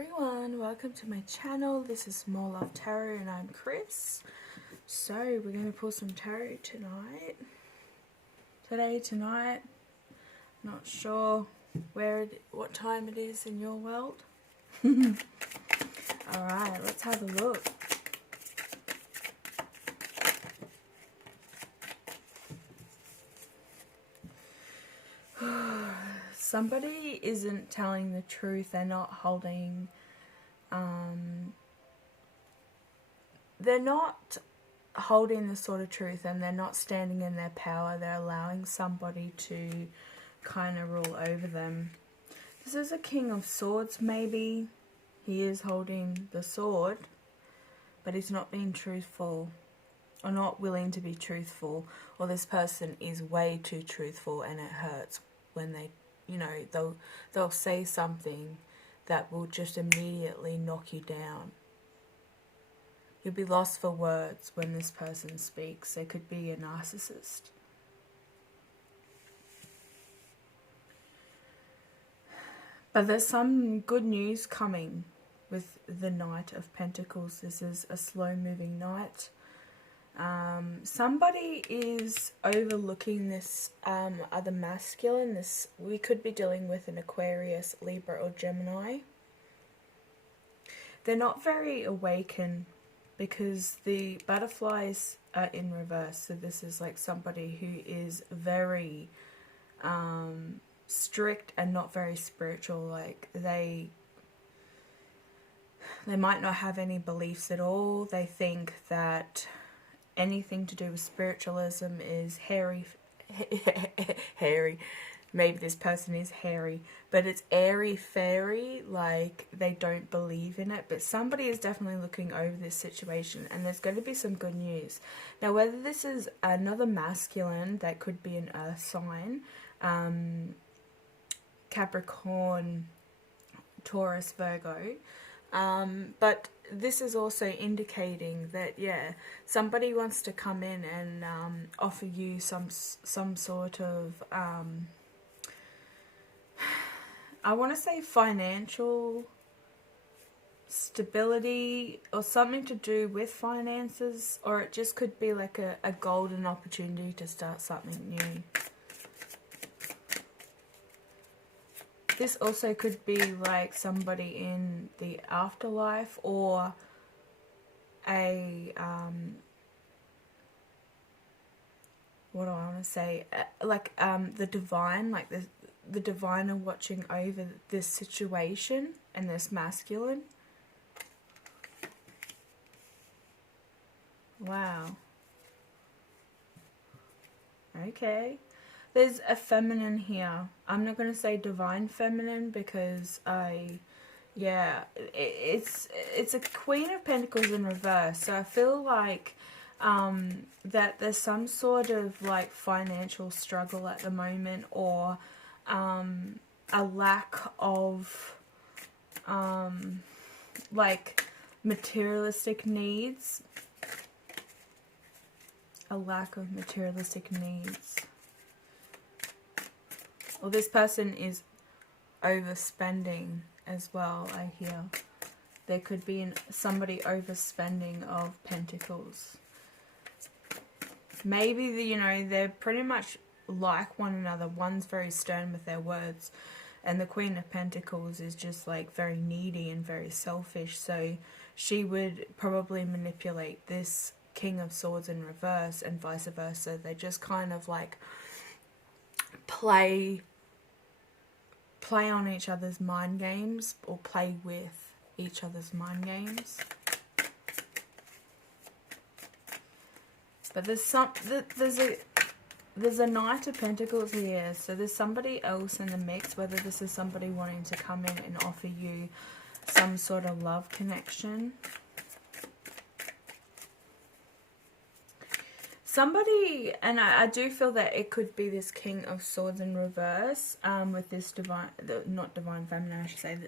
Everyone, welcome to my channel. This is More Love Tarot and I'm Chris. So we're going to pull some tarot tonight. Tonight. Not sure what time it is in your world. Alright, let's have a look. Somebody isn't telling the truth. They're not holding, the sort of truth, and they're not standing in their power. They're allowing somebody to kind of rule over them. This is a King of Swords, maybe. He is holding the sword, but he's not being truthful, or not willing to be truthful, or this person is way too truthful and it hurts when they, they'll say something that will just immediately knock you down. You'll be lost for words when this person speaks. They could be a narcissist. But there's some good news coming with the Knight of Pentacles. This is a slow-moving knight. Somebody is overlooking this other masculine. We could be dealing with an Aquarius, Libra, or Gemini. They're not very awakened because the butterflies are in reverse. So this is like somebody who is very strict and not very spiritual. Like they might not have any beliefs at all. They think that anything to do with spiritualism is hairy. Maybe this person is hairy, but it's airy-fairy, like they don't believe in it. But somebody is definitely looking over this situation, and there's going to be some good news. Now, whether this is another masculine, that could be an earth sign, Capricorn, Taurus, Virgo, but this is also indicating that, yeah, somebody wants to come in and offer you some sort of, I want to say financial stability or something to do with finances, or it just could be like a golden opportunity to start something new. This also could be like somebody in the afterlife, or a, what do I want to say, like the divine, like the divine are watching over this situation and this masculine. Wow. Okay. There's a feminine here. I'm not going to say divine feminine because it's a Queen of Pentacles in reverse. So I feel like that there's some sort of like financial struggle at the moment, or a lack of like materialistic needs. A lack of materialistic needs. Well, this person is overspending as well, I hear. There could be somebody overspending of pentacles. Maybe, they're pretty much like one another. One's very stern with their words, and the Queen of Pentacles is just like very needy and very selfish. So she would probably manipulate this King of Swords in reverse, and vice versa. They just kind of like play on each other's mind games, or play with each other's mind games. But there's a Knight of Pentacles here, so there's somebody else in the mix, whether this is somebody wanting to come in and offer you some sort of love connection. Somebody, and I do feel that it could be this King of Swords in reverse, with this not divine feminine, I should say,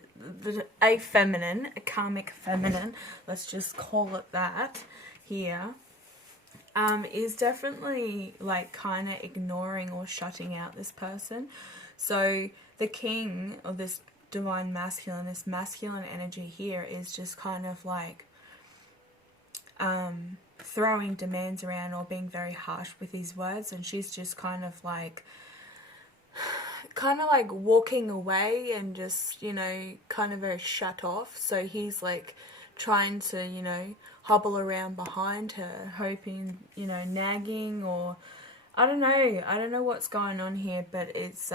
a feminine, a karmic feminine, let's just call it that here, is definitely like kind of ignoring or shutting out this person. So the king, or this divine masculine, this masculine energy here is just kind of like throwing demands around or being very harsh with his words, and she's just kind of like walking away and just, you know, kind of very shut off. So he's like trying to, you know, hobble around behind her, hoping, you know, nagging, or I don't know what's going on here, but it's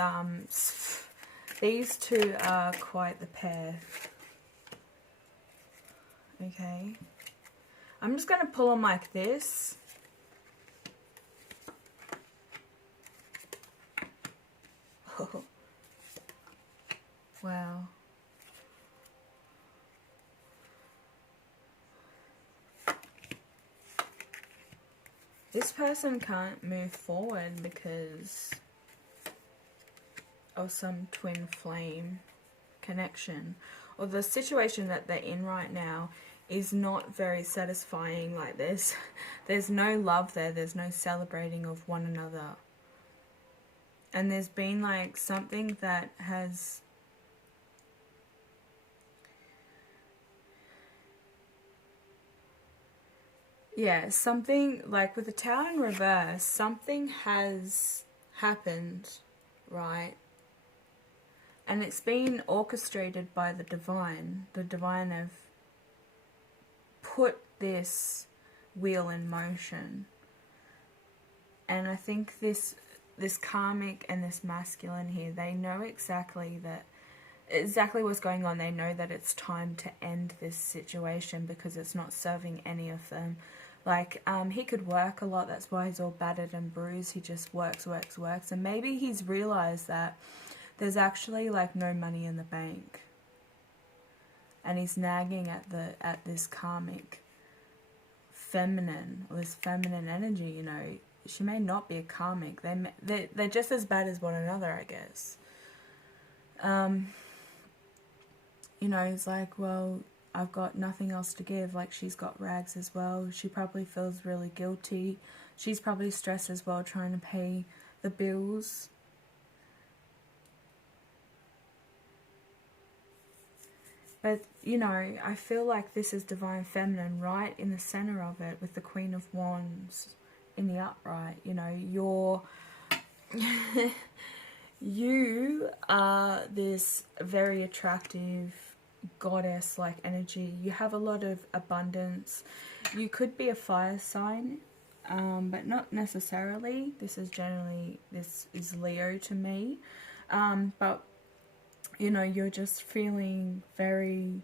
these two are quite the pair. Okay, I'm just going to pull them like this. Oh. Wow. This person can't move forward because of some twin flame connection, or the situation that they're in right now is not very satisfying. Like there's no love there, there's no celebrating of one another, and there's been like something that has something like with the Tower in reverse, something has happened, right? And it's been orchestrated by the divine. The divine have put this wheel in motion. And I think this karmic and this masculine here, they know exactly what's going on. They know that it's time to end this situation because it's not serving any of them. Like, he could work a lot, that's why he's all battered and bruised. He just works. And maybe he's realized that there's actually like no money in the bank. And he's nagging at this karmic feminine, or this feminine energy, you know. She may not be a karmic. They're just as bad as one another, I guess. You know, he's like, well, I've got nothing else to give. Like, she's got rags as well. She probably feels really guilty. She's probably stressed as well, trying to pay the bills. But, you know, I feel like this is divine feminine right in the center of it, with the Queen of Wands in the upright. You know, you are this very attractive goddess-like energy. You have a lot of abundance. You could be a fire sign, but not necessarily. This is Leo to me. But you know, you're just feeling very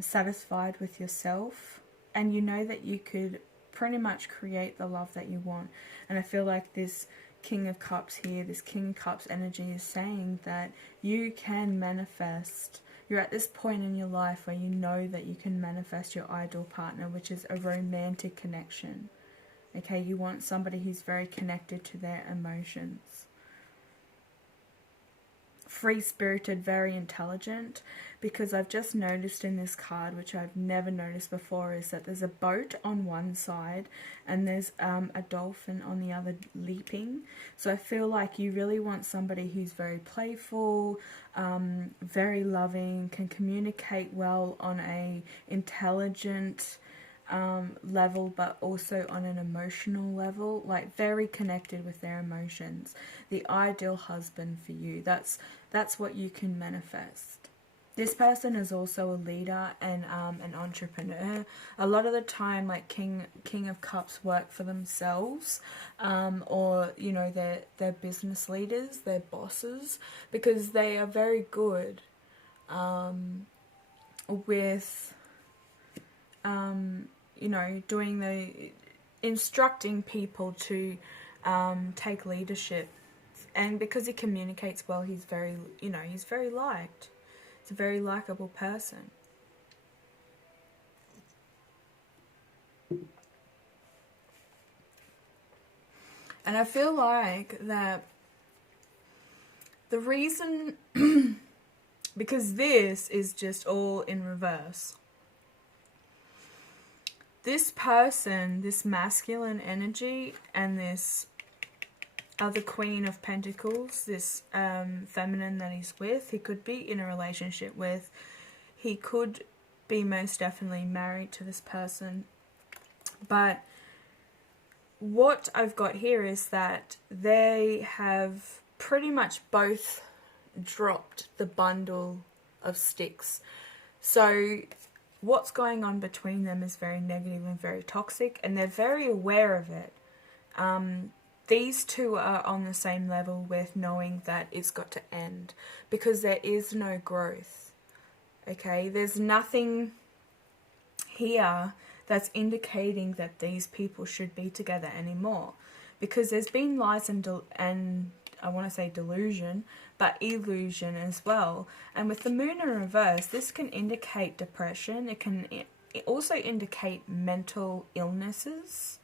satisfied with yourself, and you know that you could pretty much create the love that you want. And I feel like this King of Cups here, this King of Cups energy is saying that you can manifest. You're at this point in your life where you know that you can manifest your ideal partner, which is a romantic connection. Okay, you want somebody who's very connected to their emotions. Free-spirited, very intelligent, because I've just noticed in this card, which I've never noticed before, is that there's a boat on one side and there's a dolphin on the other leaping. So I feel like you really want somebody who's very playful, very loving, can communicate well on a intelligent level, but also on an emotional level, like very connected with their emotions. The ideal husband for you. That's what you can manifest. This person is also a leader and an entrepreneur. A lot of the time, like King of Cups work for themselves, or you know, they're business leaders, they're bosses, because they are very good with you know, instructing people to take leadership. And because he communicates well, he's very, you know, he's very liked. He's a very likable person. And I feel like that the reason, because this is just all in reverse. This person, this masculine energy and this the Queen of Pentacles, this feminine that he's with. He could be in a relationship with. He could be most definitely married to this person. But what I've got here is that they have pretty much both dropped the bundle of sticks. So what's going on between them is very negative and very toxic, and they're very aware of it. These two are on the same level with knowing that it's got to end, because there is no growth. Okay, there's nothing here that's indicating that these people should be together anymore, because there's been lies and I want to say delusion, but illusion as well. And with the moon in reverse, this can indicate depression. It can also indicate mental illnesses,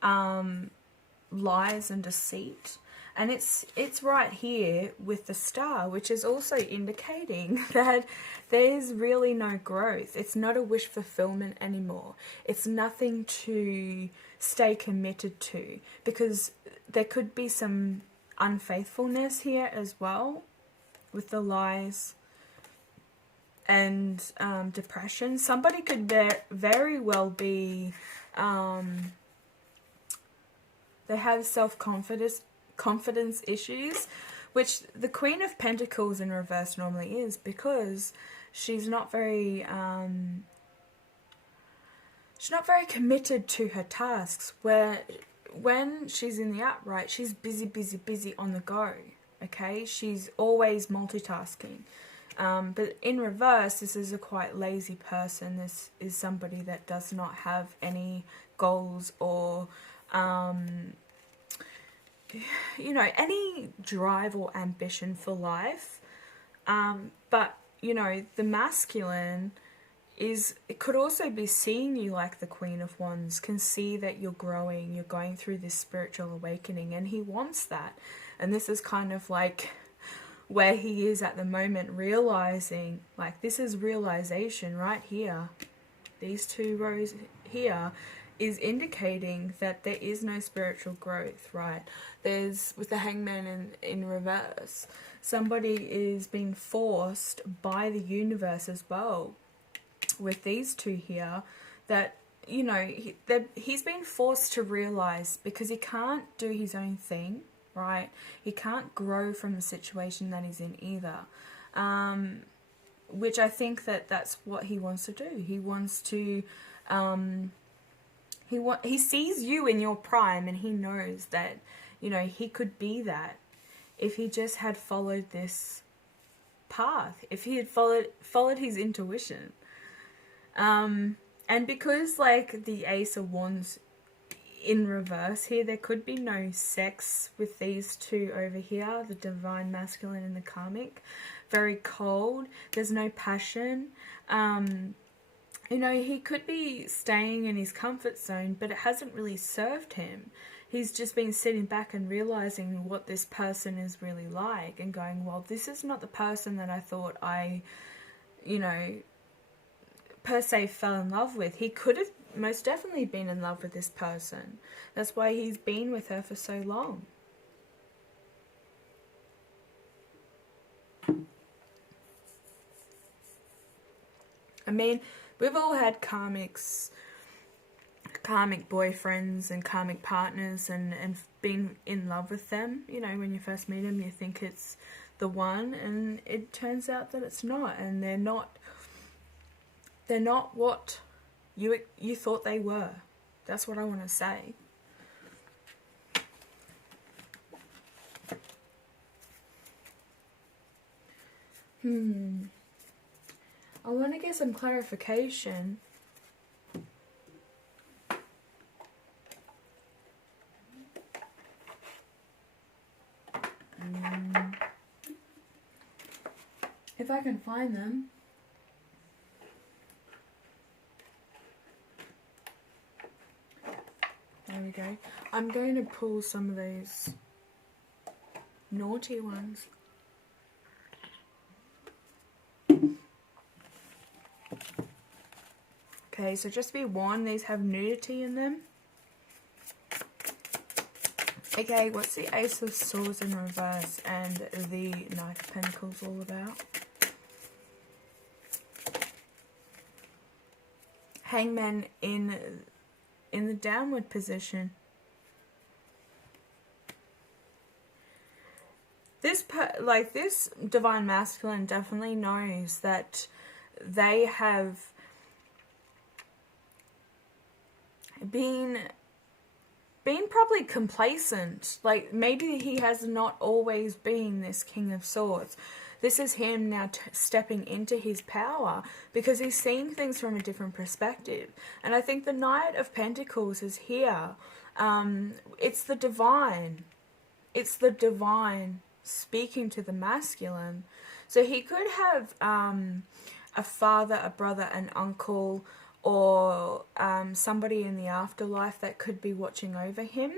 lies and deceit. And it's right here with the star, which is also indicating that there's really no growth. It's not a wish fulfillment anymore. It's nothing to stay committed to, because there could be some unfaithfulness here as well with the lies and depression. Somebody could very well be they have self-confidence issues, which the Queen of Pentacles in reverse normally is, because she's not very committed to her tasks. Where when she's in the upright, she's busy on the go. Okay, she's always multitasking. But in reverse, this is a quite lazy person. This is somebody that does not have any goals or you know, any drive or ambition for life. But you know, the masculine it could also be seeing you like the Queen of Wands, can see that you're growing, you're going through this spiritual awakening, and he wants that. And this is kind of like where he is at the moment, realizing, like, this is realization right here. These two rows here is indicating that there is no spiritual growth, right? There's, with the Hangman in reverse, somebody is being forced by the universe as well. With these two here, that, you know, he's been forced to realize, because he can't do his own thing, right? He can't grow from the situation that he's in either. Which I think that's what he wants to do. He wants to, he sees you in your prime, and he knows that, you know, he could be that if he just had followed this path, if he had followed his intuition. And because, like, the Ace of Wands in reverse here, there could be no sex with these two over here, the Divine Masculine and the Karmic. Very cold. There's no passion. You know, he could be staying in his comfort zone, but it hasn't really served him. He's just been sitting back and realizing what this person is really like, and going, well, this is not the person that I thought I, you know, per se fell in love with. He could have most definitely been in love with this person. That's why he's been with her for so long. I mean, we've all had karmic boyfriends and karmic partners, and been in love with them. You know, when you first meet them, you think it's the one, and it turns out that it's not, and they're not what you thought they were. That's what I want to say. I want to get some clarification. If I can find them. There we go. I'm going to pull some of those naughty ones. Okay, so just be warned, these have nudity in them. Okay, what's the Ace of Swords in reverse and the Knight of Pentacles all about? Hangman in the downward position. This Divine Masculine definitely knows that they have been probably complacent. Like, maybe he has not always been this King of Swords. This is him now stepping into his power because he's seeing things from a different perspective. And I think the Knight of Pentacles is here. It's the divine. It's the divine speaking to the masculine. So he could have a father, a brother, an uncle, or somebody in the afterlife that could be watching over him.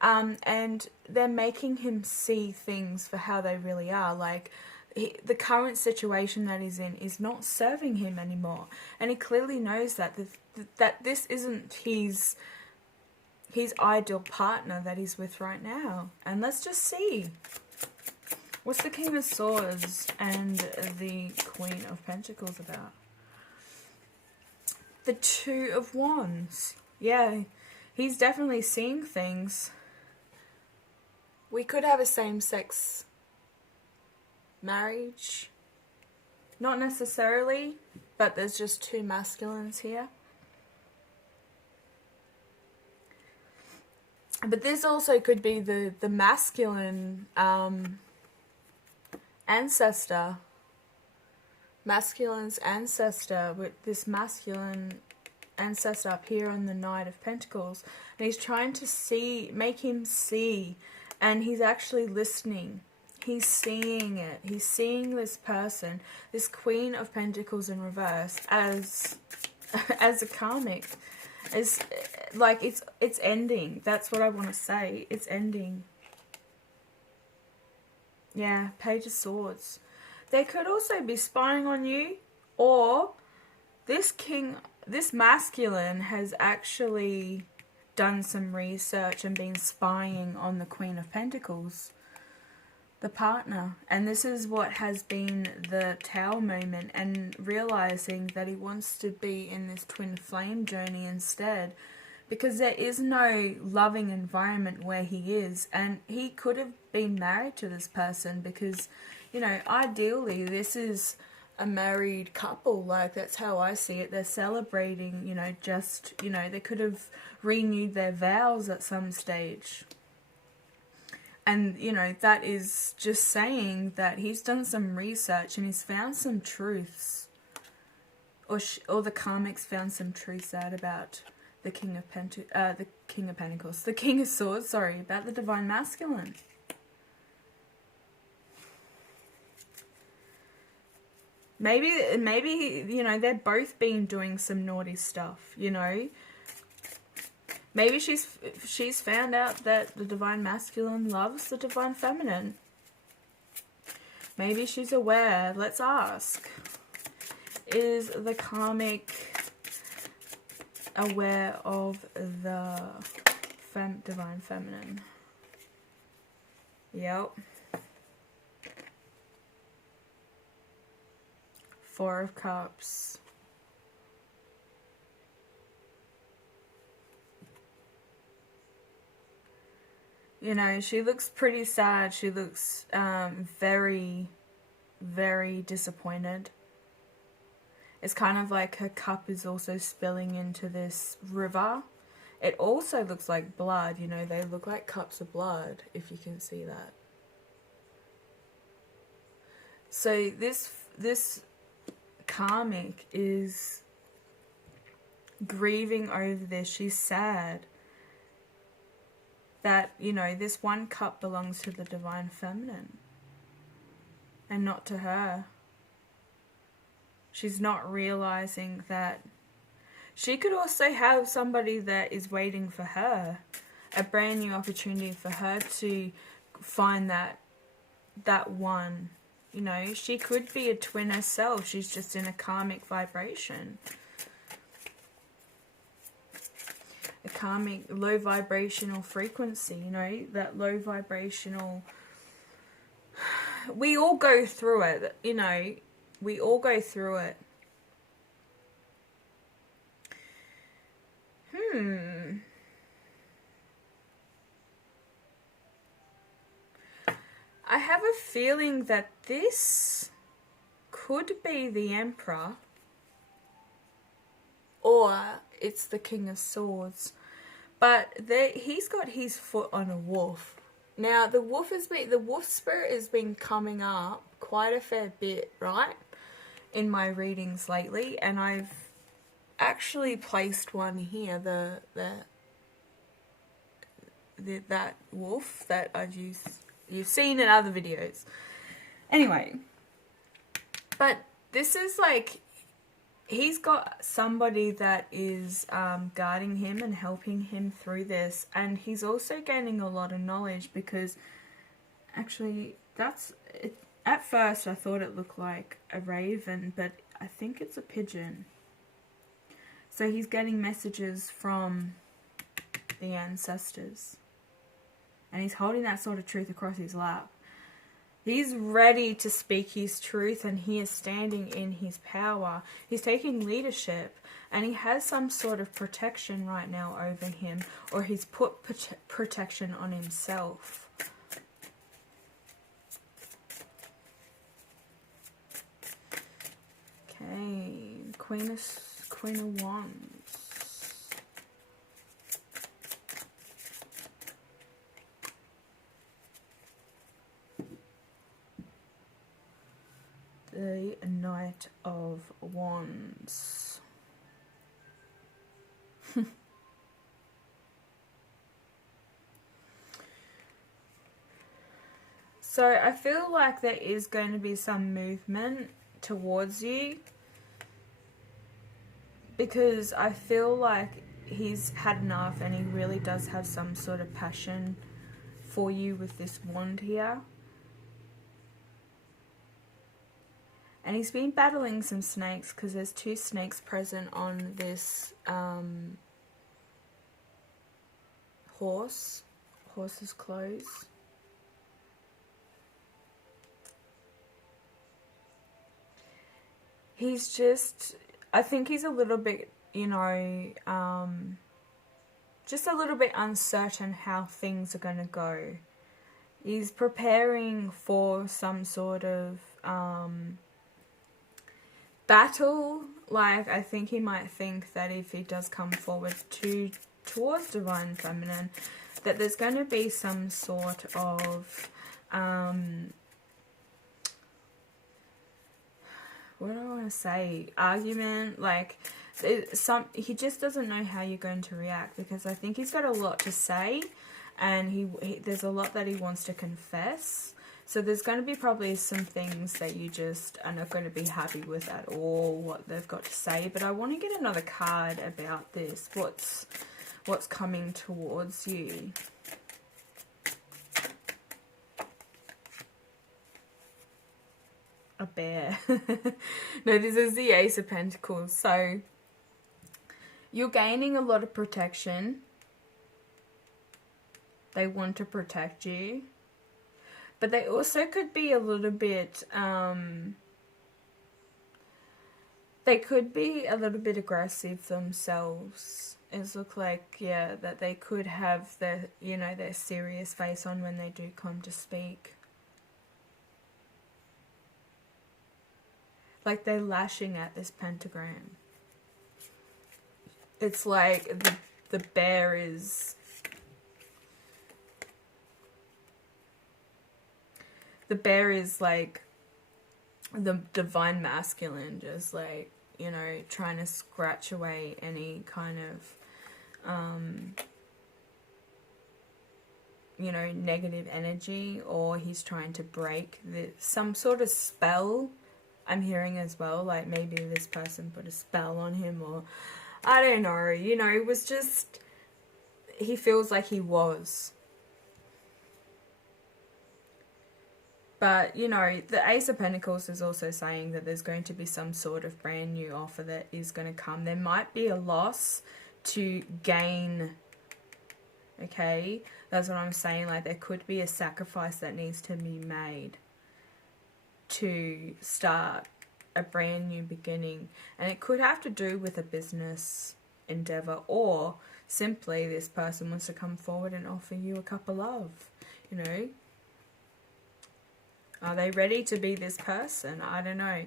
And they're making him see things for how they really are. Like, the current situation that he's in is not serving him anymore. And he clearly knows that this isn't his ideal partner that he's with right now. And let's just see. What's the King of Swords and the Queen of Pentacles about? The Two of Wands. Yeah, he's definitely seeing things. We could have a same-sex marriage. Not necessarily, but there's just two masculines here. But this also could be the masculine ancestor. Masculine's ancestor, with this masculine ancestor up here on the Knight of Pentacles. And he's trying to make him see, and he's actually listening. He's seeing it. He's seeing this person, this Queen of Pentacles in reverse, as a karmic. As, like, it's ending. That's what I want to say. It's ending. Yeah, Page of Swords. They could also be spying on you, or this masculine has actually done some research and been spying on the Queen of Pentacles, the partner. And this is what has been the Tower moment, and realizing that he wants to be in this twin flame journey instead, because there is no loving environment where he is. And he could have been married to this person because, you know, ideally this is a married couple. Like, that's how I see it. They're celebrating, you know, just, you know, they could have renewed their vows at some stage. And, you know, that is just saying that he's done some research and he's found some truths. Or the karmics found some truths out about the King of Pentacles. The King of Swords, sorry, about the Divine Masculine. Maybe, you know, they've both been doing some naughty stuff, you know. Maybe she's found out that the Divine Masculine loves the Divine Feminine. Maybe she's aware. Let's ask. Is the karmic aware of the Divine Feminine? Yep. Four of Cups. You know, she looks pretty sad. She looks very, very disappointed. It's kind of like her cup is also spilling into this river. It also looks like blood. You know, they look like cups of blood, if you can see that. So this karmic is grieving over this. She's sad that, you know, this one cup belongs to the Divine Feminine and not to her. She's not realizing that she could also have somebody that is waiting for her, a brand new opportunity for her to find that one. You know, she could be a twin herself. She's just in a karmic vibration. a karmic low vibrational frequency, you know, that low vibrational, we all go through it, you know, we all go through it. I have a feeling that this could be the Emperor, or it's the King of Swords, but he's got his foot on a wolf. Now the wolf spirit has been coming up quite a fair bit, right, in my readings lately, and I've actually placed one here, that wolf that I've used. You've seen in other videos. Anyway, but this is like, he's got somebody that is guarding him and helping him through this. And he's also gaining a lot of knowledge because, actually, that's it. At first I thought it looked like a raven, but I think it's a pigeon. So he's getting messages from the ancestors. And he's holding that sort of truth across his lap. He's ready to speak his truth, and he is standing in his power. He's taking leadership, and he has some sort of protection right now over him, or he's put protection on himself. Okay, Queen of Wands. The Knight of Wands. So I feel like there is going to be some movement towards you, because I feel like he's had enough and he really does have some sort of passion for you with this wand here. And he's been battling some snakes, because there's 2 snakes present on this horse's clothes. He's just, I think he's a little bit, you know, just a little bit uncertain how things are going to go. He's preparing for some sort of battle. Like, I think he might think that if he does come forward towards Divine Feminine, that there's going to be some sort of what do I want to say, argument. Like, he just doesn't know how you're going to react, because I think he's got a lot to say, and there's a lot that he wants to confess. So there's going to be probably some things that you just are not going to be happy with at all, what they've got to say. But I want to get another card about this. What's coming towards you? A bear. No, this is the Ace of Pentacles. So you're gaining a lot of protection. They want to protect you. But they also could be a little bit, they could be a little bit aggressive themselves. It's look like, yeah, that they could have their, you know, their serious face on when they do come to speak. Like they're lashing at this pentagram. It's like the bear is... The bear is like the divine masculine, just like, you know, trying to scratch away any kind of, you know, negative energy, or he's trying to break some sort of spell. I'm hearing as well, like maybe this person put a spell on him, or I don't know, you know, it was just, he feels like he was. But, you know, the Ace of Pentacles is also saying that there's going to be some sort of brand new offer that is going to come. There might be a loss to gain. Okay, that's what I'm saying. Like, there could be a sacrifice that needs to be made to start a brand new beginning, and it could have to do with a business endeavor, or simply this person wants to come forward and offer you a cup of love. You know, are they ready to be this person? I don't know.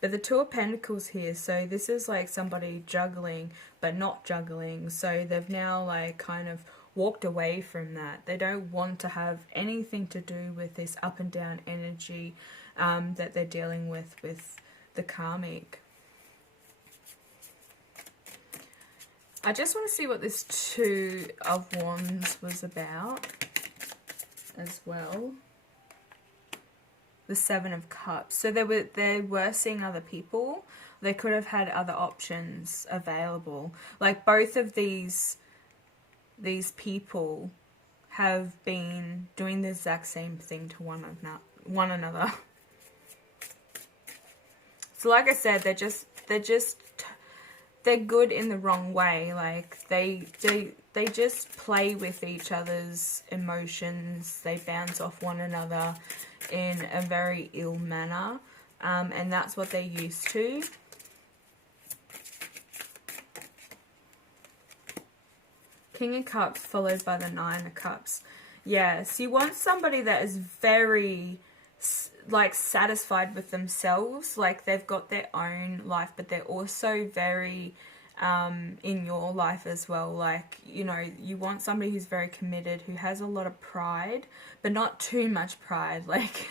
But the Two of Pentacles here, so this is like somebody juggling but not juggling, so they've now like kind of walked away from that. They don't want to have anything to do with this up and down energy that they're dealing with the karmic. I just want to see what this Two of Wands was about as well. The Seven of Cups. So they were seeing other people. They could have had other options available. Like, both of these people have been doing the exact same thing to one another. So like I said, they're good in the wrong way. Like, they just play with each other's emotions. They bounce off one another in a very ill manner, and that's what they're used to. King of Cups followed by the Nine of Cups. Yes, you want somebody that is very like satisfied with themselves, like they've got their own life, but they're also very in your life as well. Like, you know, you want somebody who's very committed, who has a lot of pride, but not too much pride. Like,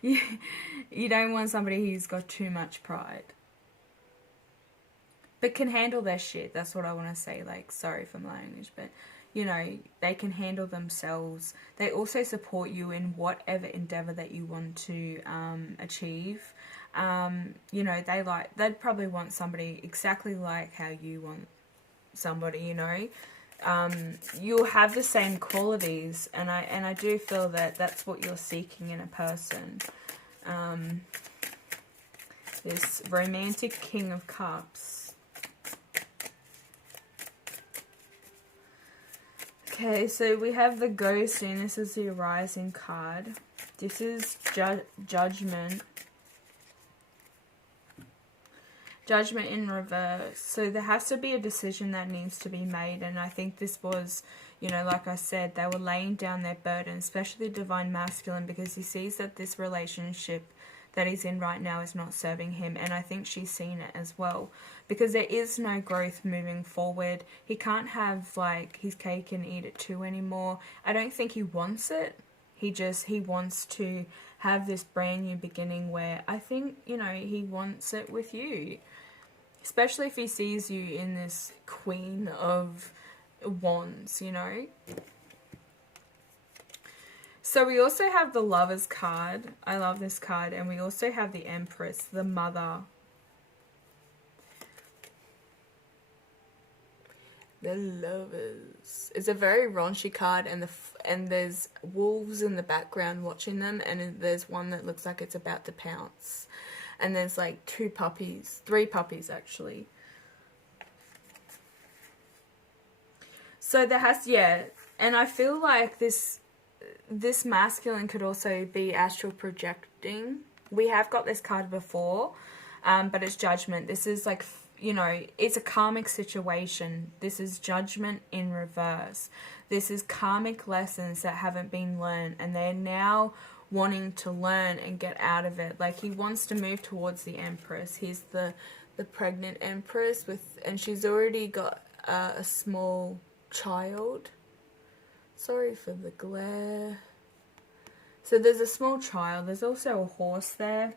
you don't want somebody who's got too much pride, but can handle their shit. That's what I want to say. Like, sorry for my language, but you know, they can handle themselves. They also support you in whatever endeavor that you want to achieve. You know, they'd probably want somebody exactly like how you want somebody, you know. You'll have the same qualities, and I do feel that that's what you're seeking in a person. This romantic King of Cups. Okay, so we have the Ghost, and this is the Rising card. This is Judgment. Judgment in reverse. So there has to be a decision that needs to be made, and I think this was, you know, like I said, they were laying down their burden, especially the Divine Masculine, because he sees that this relationship that he's in right now is not serving him, and I think she's seen it as well, because there is no growth moving forward. He can't have like his cake and eat it too anymore. I don't think he wants it. He wants to have this brand new beginning where I think, you know, he wants it with you, especially if he sees you in this Queen of Wands, you know. So we also have the Lovers card. I love this card. And we also have the Empress, the Mother. The Lovers. It's a very raunchy card, and there's wolves in the background watching them, and there's one that looks like it's about to pounce. And there's like three puppies actually. So there has, yeah, and I feel like this masculine could also be astral projecting. We have got this card before, but it's Judgment. This is like, you know, it's a karmic situation. This is Judgment in reverse. This is karmic lessons that haven't been learned, and they're now wanting to learn and get out of it. Like, he wants to move towards the Empress. He's the pregnant Empress and she's already got a small child. Sorry for the glare. So there's a small child. There's also a horse there.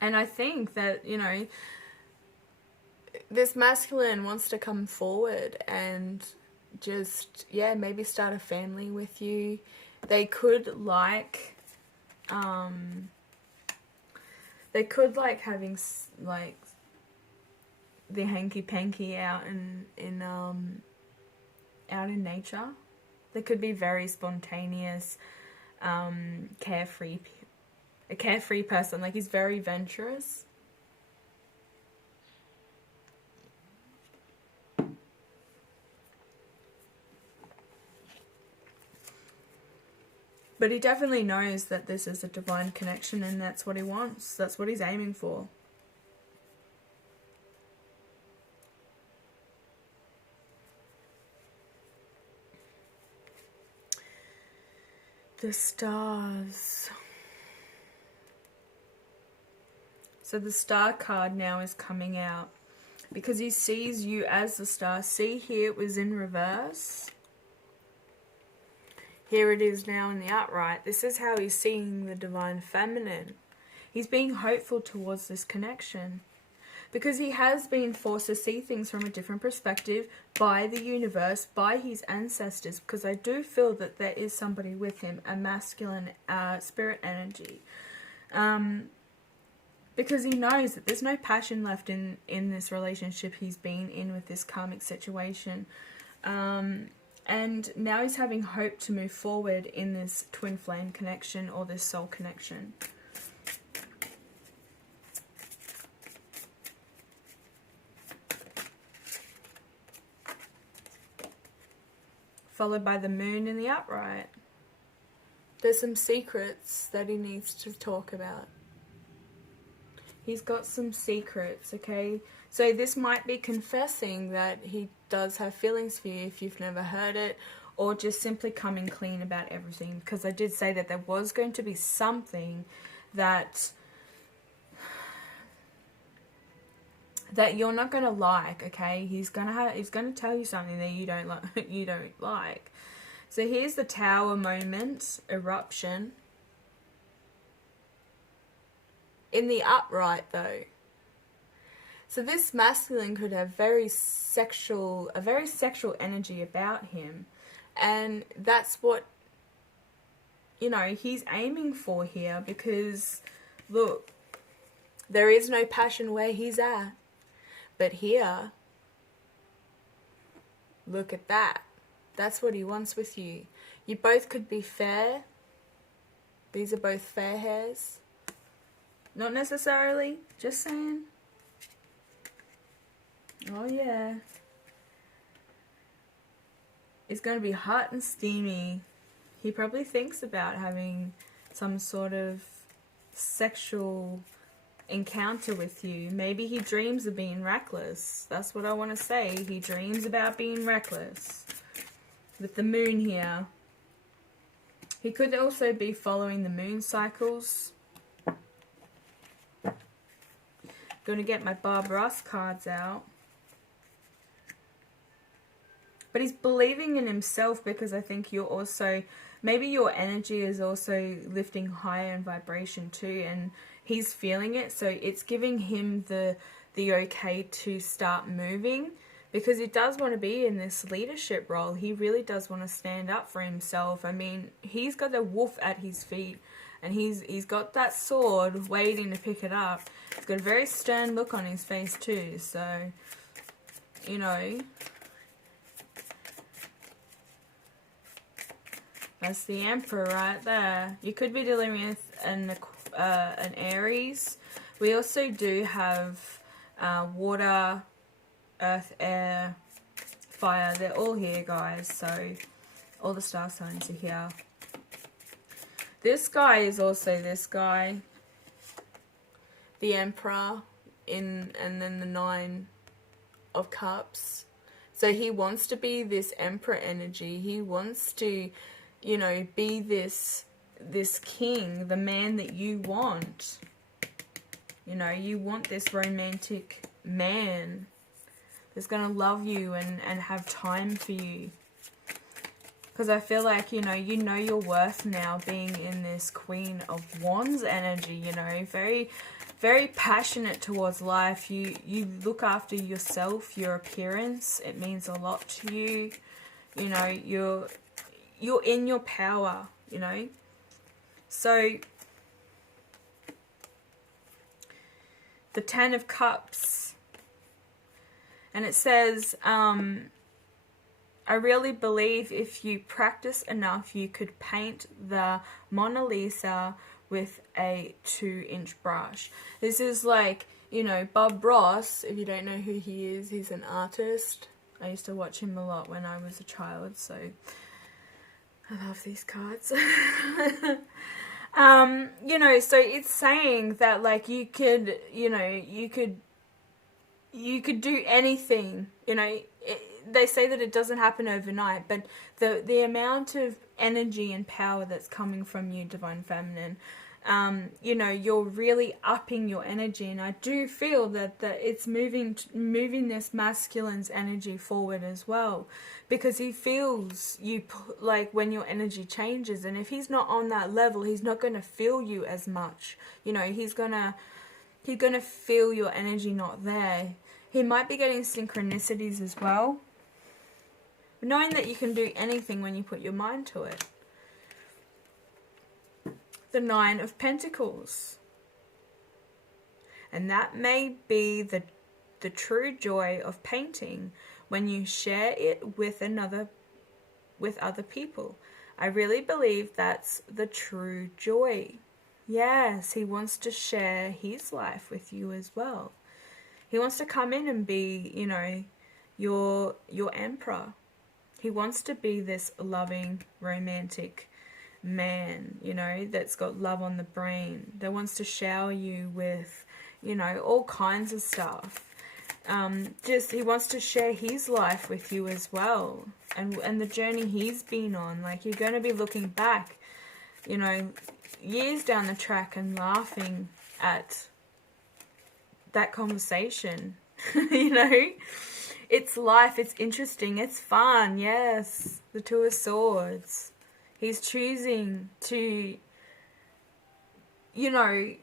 And I think that, you know, this masculine wants to come forward and just, yeah, maybe start a family with you. They could like having like the hanky-panky out in nature. They could be very spontaneous, a carefree person. Like, he's very adventurous. But he definitely knows that this is a divine connection and that's what he wants. That's what he's aiming for. The stars. So the star card now is coming out because he sees you as the star. See, here it was in reverse. Here it is now in the upright. This is how he's seeing the divine feminine. He's being hopeful towards this connection because he has been forced to see things from a different perspective by the universe, by his ancestors, because I do feel that there is somebody with him, a masculine spirit energy. Because he knows that there's no passion left in this relationship he's been in with this karmic situation. And now he's having hope to move forward in this twin flame connection or this soul connection. Followed by the moon in the upright. There's some secrets that he needs to talk about. He's got some secrets, okay? So this might be confessing that he does have feelings for you if you've never heard it, or just simply coming clean about everything. Because I did say that there was going to be something that you're not going to like, okay? He's going to tell you something that you don't like. So here's the Tower moment, eruption. In the upright though. So this masculine could have a very sexual energy about him. And that's what, you know, he's aiming for here, because look, there is no passion where he's at. But here, look at that. That's what he wants with you. You both could be fair. These are both fair hairs. Not necessarily, just saying. Oh yeah. It's going to be hot and steamy. He probably thinks about having some sort of sexual encounter with you. Maybe he dreams of being reckless. That's what I want to say. He dreams about being reckless. With the moon here. He could also be following the moon cycles. Going to get my Bob Ross cards out. But he's believing in himself, because I think you're also, maybe your energy is also lifting higher in vibration too, and he's feeling it, so it's giving him the okay to start moving, because he does want to be in this leadership role. He really does want to stand up for himself. I mean, he's got a wolf at his feet, and he's got that sword waiting to pick it up. He's got a very stern look on his face too, so, you know, that's the Emperor right there. You could be dealing with an Aries. We also do have water, earth, air, fire. They're all here, guys. So all the star signs are here. This guy is also this guy. The Emperor, and then the 9 of Cups. So he wants to be this Emperor energy. He wants to, you know, be this king, the man that you want. You know, you want this romantic man that's going to love you and have time for you. Because I feel like, you know your worth now, being in this Queen of Wands energy, you know, very, very passionate towards life. You look after yourself, your appearance. It means a lot to you. You know, you're in your power, you know. So the 10 of Cups, and it says, I really believe if you practice enough, you could paint the Mona Lisa with a 2-inch brush. This is like, you know, Bob Ross. If you don't know who he is, he's an artist. I used to watch him a lot when I was a child, so I love these cards. You know, so it's saying that, like, you could, you know, you could do anything, you know. They say that it doesn't happen overnight, but the amount of energy and power that's coming from you, Divine Feminine, you know, you're really upping your energy, and I do feel that it's moving this masculine's energy forward as well, because he feels you, like, when your energy changes, and if he's not on that level, he's not going to feel you as much, you know. He's gonna feel your energy not there. He might be getting synchronicities as well, knowing that you can do anything when you put your mind to it. The Nine of Pentacles. And that may be the true joy of painting, when you share it with other people. I really believe that's the true joy. Yes, he wants to share his life with you as well. He wants to come in and be, you know, your emperor. He wants to be this loving, romantic man, you know, that's got love on the brain, that wants to shower you with, you know, all kinds of stuff. He wants to share his life with you as well, and the journey he's been on. Like, you're going to be looking back, you know, years down the track and laughing at that conversation. You know, it's life, it's interesting, it's fun. Yes, the Two of Swords. He's choosing to, you know,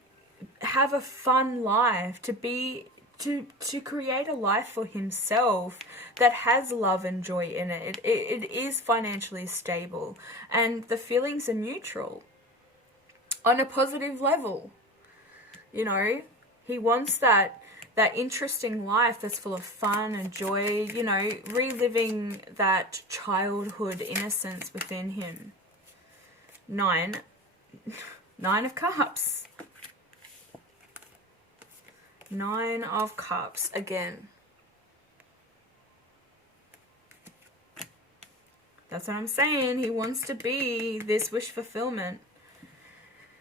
have a fun life, to create a life for himself that has love and joy in it. It is financially stable, and the feelings are neutral on a positive level. You know, he wants that interesting life that's full of fun and joy, you know, reliving that childhood innocence within him. Nine of Cups. Nine of Cups again. That's what I'm saying. He wants to be this wish fulfillment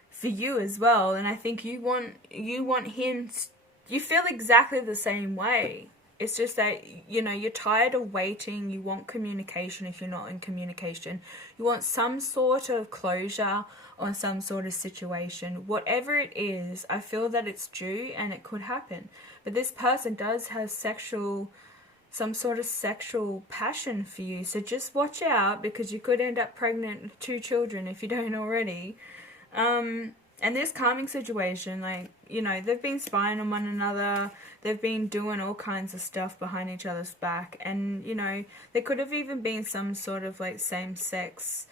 for you as well. And I think you want him, you feel exactly the same way. It's just that, you know, you're tired of waiting. You want communication if you're not in communication. You want some sort of closure on some sort of situation. Whatever it is, I feel that it's due and it could happen. But this person does have some sort of sexual passion for you. So just watch out, because you could end up pregnant with 2 children if you don't already. And this karmic situation, like, you know, they've been spying on one another. They've been doing all kinds of stuff behind each other's back. And, you know, there could have even been some sort of, like, same-sex,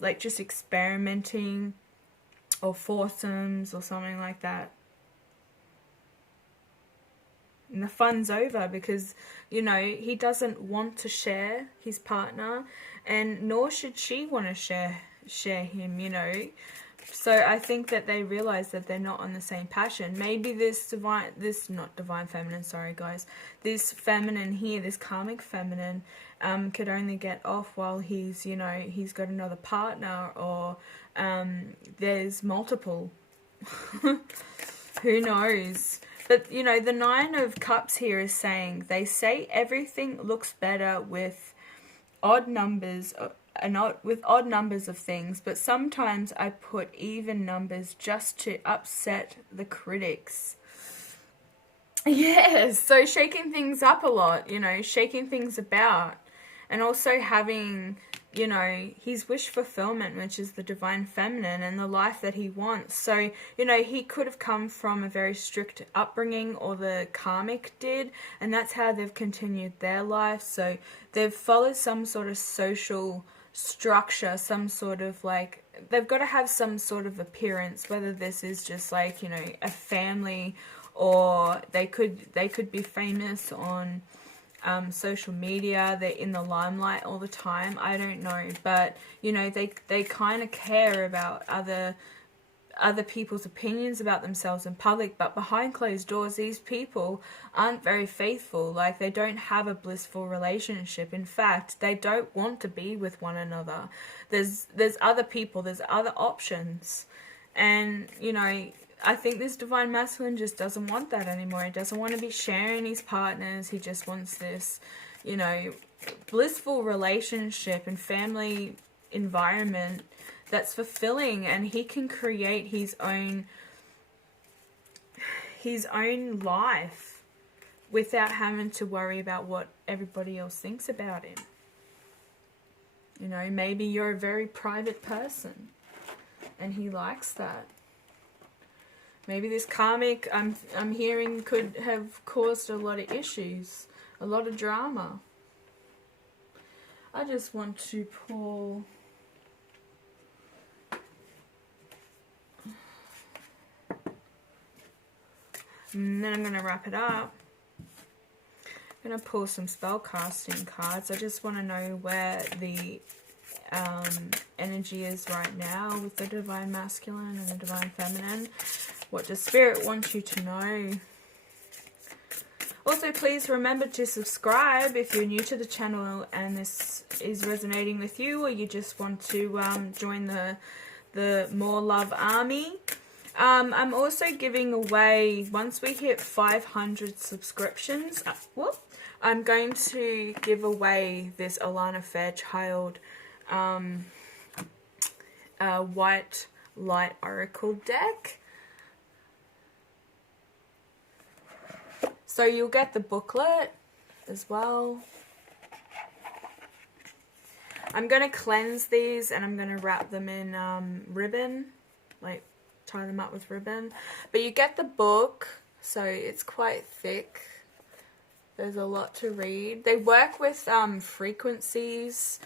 like, just experimenting or foursomes or something like that. And the fun's over, because, you know, he doesn't want to share his partner, and nor should she want to share him, you know. So I think that they realize that they're not on the same passion. Maybe this not divine feminine, sorry guys, this feminine here, this karmic feminine, could only get off while he's, you know, he's got another partner, or there's multiple. Who knows? But, you know, the Nine of Cups here is saying, they say everything looks better with odd numbers, with odd numbers of things, but sometimes I put even numbers just to upset the critics. Yes, so shaking things up a lot, you know, shaking things about, and also having, you know, his wish fulfillment, which is the divine feminine and the life that he wants. So, you know, he could have come from a very strict upbringing, or the karmic did, and that's how they've continued their life. So they've followed some sort of social structure, some sort of, like, they've got to have some sort of appearance, whether this is just, like, you know, a family, or they could be famous on social media. They're in the limelight all the time. I don't know, but, you know, they kind of care about other other people's opinions about themselves in public, but behind closed doors, these people aren't very faithful. Like, they don't have a blissful relationship. In fact, they don't want to be with one another. There's other people, there's other options. And, you know, I think this divine masculine just doesn't want that anymore. He doesn't want to be sharing his partners. He just wants this, you know, blissful relationship and family environment that's fulfilling, and he can create his own life without having to worry about what everybody else thinks about him. You know, maybe you're a very private person and he likes that. Maybe this karmic I'm hearing could have caused a lot of issues, a lot of drama. I just want to pull and then I'm going to wrap it up. I'm going to pull some spell casting cards. I just want to know where the energy is right now with the divine masculine and the divine feminine. What does spirit want you to know? Also, please remember to subscribe if you're new to the channel and this is resonating with you, or you just want to join the More Love Army. I'm also giving away, once we hit 500 subscriptions, I'm going to give away this Alana Fairchild White Light Oracle deck. So you'll get the booklet as well. I'm going to cleanse these and I'm going to wrap them in ribbon, like tie them up with ribbon. But you get the book, so it's quite thick. There's a lot to read. They work with frequencies.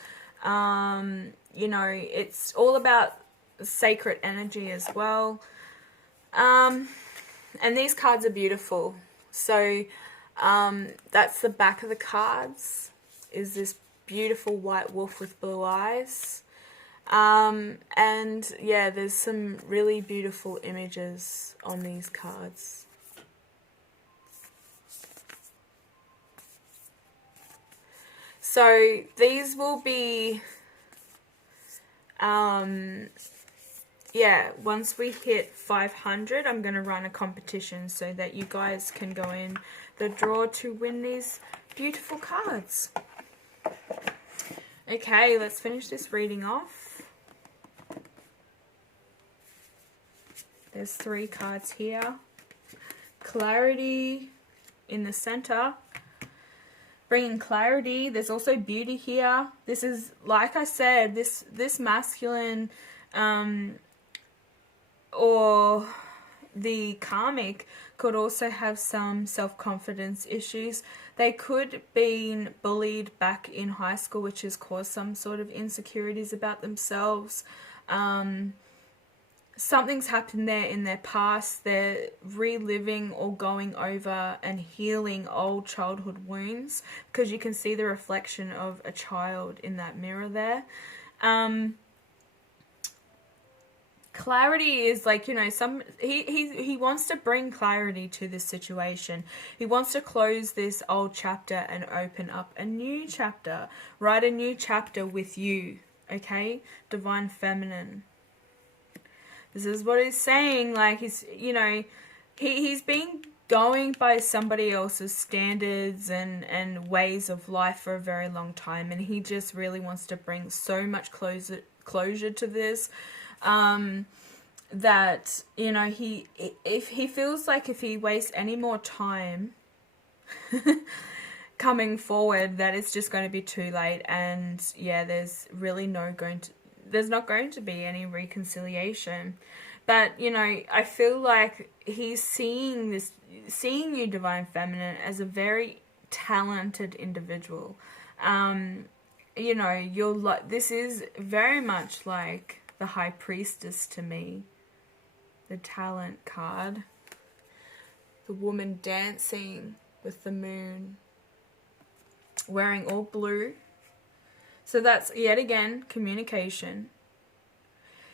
You know, it's all about sacred energy as well. And these cards are beautiful. So that's the back of the cards, is this beautiful white wolf with blue eyes. And yeah, there's some really beautiful images on these cards. So these will be, yeah, once we hit 500, I'm going to run a competition so that you guys can go in the draw to win these beautiful cards. Okay, let's finish this reading off. There's 3 cards here. Clarity in the center. Bringing clarity. There's also beauty here. This is, like I said, this masculine or the karmic could also have some self-confidence issues. They could have been bullied back in high school, which has caused some sort of insecurities about themselves. Something's happened there in their past. They're reliving or going over and healing old childhood wounds, because you can see the reflection of a child in that mirror there. Clarity is like, you know, he wants to bring clarity to this situation. He wants to close this old chapter and open up a new chapter. Write a new chapter with you, okay? Divine Feminine. This is what he's saying. Like, he's, you know, he's been going by somebody else's standards and ways of life for a very long time, and he just really wants to bring so much closure to this, that, you know, if he feels like if he wastes any more time coming forward, that it's just going to be too late. And yeah, there's really not going to be any reconciliation. But, you know, I feel like he's seeing you, Divine Feminine, as a very talented individual. You know, this is very much like the High Priestess to me. The talent card. The woman dancing with the moon. Wearing all blue. So that's, yet again, communication.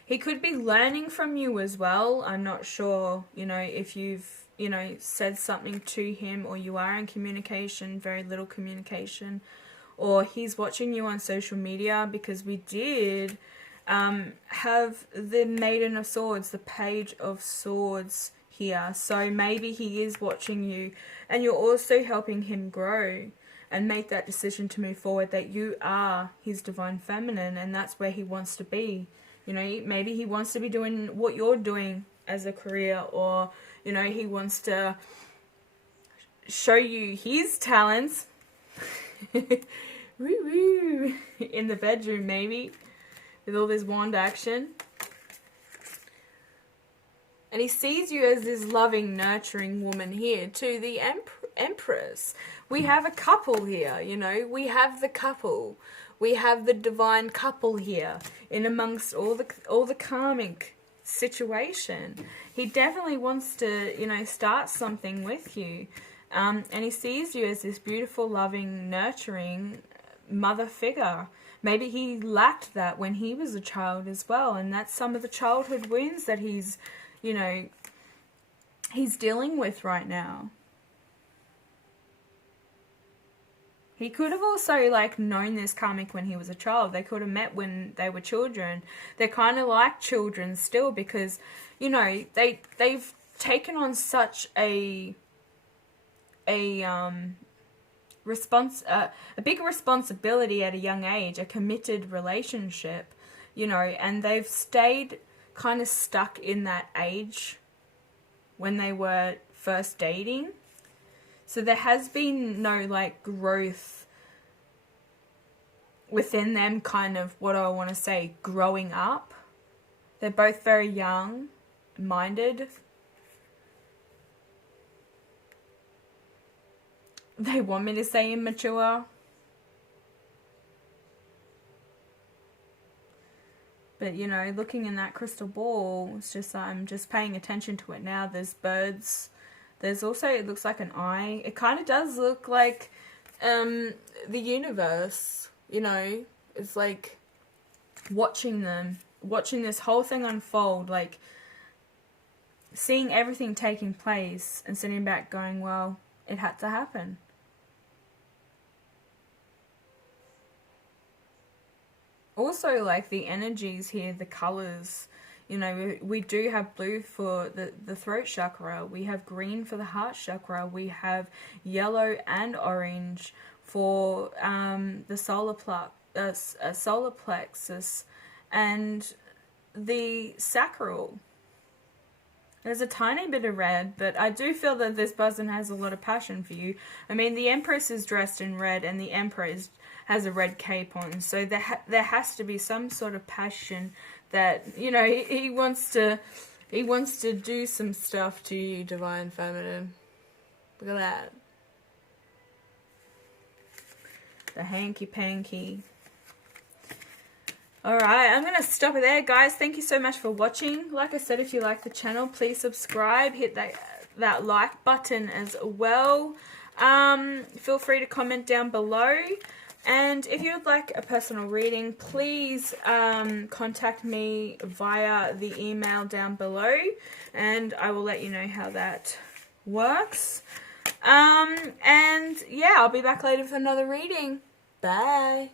He could be learning from you as well. I'm not sure, you know, if you've, you know, said something to him, or you are in communication, very little communication, or he's watching you on social media, because we did have the Maiden of Swords, the Page of Swords here. So maybe he is watching you, and you're also helping him grow and make that decision to move forward, that you are his divine feminine, and that's where he wants to be. You know, maybe he wants to be doing what you're doing as a career, or, you know, he wants to show you his talents woo-woo, in the bedroom, maybe, with all this wand action. And he sees you as this loving, nurturing woman here, to the Empress. We have a couple here, you know, we have the couple. We have the divine couple here, in amongst all the karmic situation. He definitely wants to, you know, start something with you. And he sees you as this beautiful, loving, nurturing mother figure. Maybe he lacked that when he was a child as well, and that's some of the childhood wounds that he's, you know, he's dealing with right now. He could have also, like, known this karmic when he was a child. They could have met when they were children. They're kind of like children still, because, you know, they've taken on such a big responsibility at a young age, a committed relationship, you know, and they've stayed kind of stuck in that age when they were first dating. So there has been no, like, growth within them, kind of, what do I want to say, growing up. They're both very young-minded. They want me to say immature. But, you know, looking in that crystal ball, it's just, I'm just paying attention to it now. There's birds. There's also, it looks like an eye. It kind of does look like the universe, you know. It's like watching them, watching this whole thing unfold, like seeing everything taking place and sitting back going, well, it had to happen. Also, like, the energies here, the colours, you know, we do have blue for the throat chakra, we have green for the heart chakra, we have yellow and orange for the solar plexus and the sacral. There's a tiny bit of red, but I do feel that this person has a lot of passion for you. I mean, the Empress is dressed in red and the Emperor has a red cape on, so there has to be some sort of passion that, you know, he wants to do some stuff to you, Divine Feminine. Look at that. The hanky-panky. Alright, I'm going to stop it there, guys. Thank you so much for watching. Like I said, if you like the channel, please subscribe. Hit that like button as well. Feel free to comment down below. And if you would like a personal reading, please contact me via the email down below. And I will let you know how that works. And yeah, I'll be back later with another reading. Bye.